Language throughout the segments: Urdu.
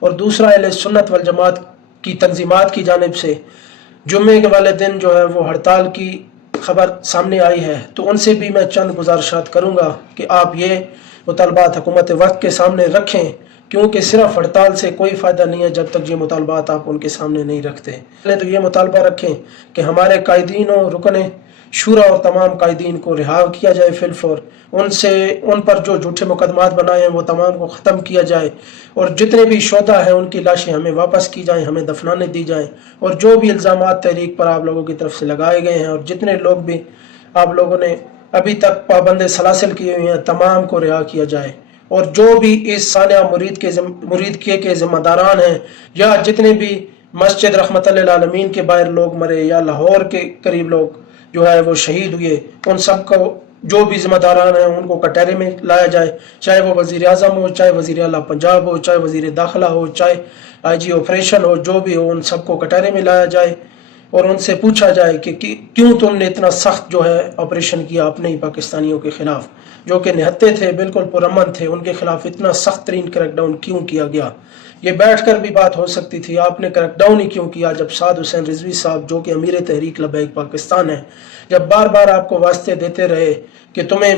اور دوسرا اہل سنت والجماعت کی تنظیمات کی جانب سے جمعے کے والے دن جو ہے وہ ہڑتال کی خبر سامنے آئی ہے، تو ان سے بھی میں چند گزارشات کروں گا کہ آپ یہ مطالبات حکومت وقت کے سامنے رکھیں، کیونکہ صرف ہڑتال سے کوئی فائدہ نہیں ہے جب تک یہ مطالبات آپ ان کے سامنے نہیں رکھتے۔ پہلے تو یہ مطالبہ رکھیں کہ ہمارے قائدین و رکن شورا اور تمام قائدین کو رہا کیا جائے فی الفور، ان پر جو جھوٹے مقدمات بنائے ہیں وہ تمام کو ختم کیا جائے، اور جتنے بھی شہداء ہیں ان کی لاشیں ہمیں واپس کی جائیں، ہمیں دفنانے دی جائیں، اور جو بھی الزامات تحریک پر آپ لوگوں کی طرف سے لگائے گئے ہیں اور جتنے لوگ بھی آپ لوگوں نے ابھی تک پابند سلاسل کیے ہوئے ہیں تمام کو رہا کیا جائے، اور جو بھی اس سانحہ مرید کے ذمہ داران ہیں یا جتنے بھی مسجد رحمت للعالمین کے باہر لوگ مرے یا لاہور کے قریب لوگ جو ہے وہ شہید ہوئے، ان سب کو جو بھی ذمہ داران ہیں ان کو کٹہرے میں لایا جائے، چاہے وہ وزیر اعظم ہو، چاہے وزیر اعلیٰ پنجاب ہو، چاہے وزیر داخلہ ہو، چاہے آئی جی آپریشن ہو، جو بھی ہو ان سب کو کٹہرے میں لایا جائے اور ان سے پوچھا جائے کہ کیوں تم نے اتنا سخت جو ہے آپریشن کیا اپنے ہی پاکستانیوں کے خلاف جو کہ نہتے تھے، بالکل پرامن تھے، ان کے خلاف اتنا سخت ترین کریک ڈاؤن کیوں کیا گیا؟ یہ بیٹھ کر بھی بات ہو سکتی تھی، آپ نے کریک ڈاؤن ہی کیوں کیا جب سعد حسین رضوی صاحب جو کہ امیر تحریک لبیک پاکستان ہیں، جب بار بار آپ کو واسطے دیتے رہے کہ تمہیں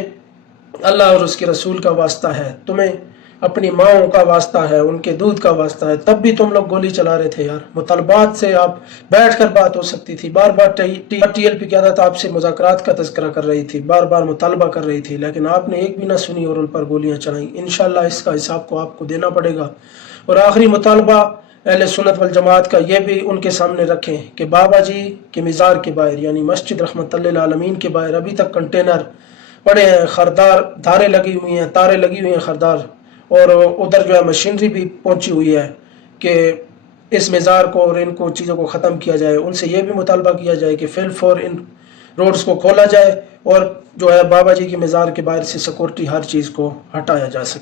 اللہ اور اس کے رسول کا واسطہ ہے، تمہیں اپنی ماؤں کا واسطہ ہے، ان کے دودھ کا واسطہ ہے، تب بھی تم لوگ گولی چلا رہے تھے یار۔ مطالبات سے آپ بیٹھ کر بات ہو سکتی تھی، بار بار ٹی ایل پی قیادت آپ سے مذاکرات کا تذکرہ کر رہی تھی، بار بار مطالبہ کر رہی تھی، لیکن آپ نے ایک بھی نہ سنی اور ان پر گولیاں چلائیں۔ انشاءاللہ اس کا حساب آپ کو دینا پڑے گا۔ اور آخری مطالبہ اہل سنت والجماعت کا یہ بھی ان کے سامنے رکھیں کہ بابا جی کے مزار کے باہر یعنی مسجد رحمت للعالمین کے باہر ابھی تک کنٹینر پڑے ہیں، خردار دھاریں لگی ہوئی ہیں، تاریں لگی ہوئی ہیں خردار، اور ادھر جو ہے مشینری بھی پہنچی ہوئی ہے کہ اس مزار کو اور ان کو چیزوں کو ختم کیا جائے۔ ان سے یہ بھی مطالبہ کیا جائے کہ فی الفور ان روڈز کو کھولا جائے اور جو ہے بابا جی کے مزار کے باہر سے سیکورٹی ہر چیز کو ہٹایا جا سکے۔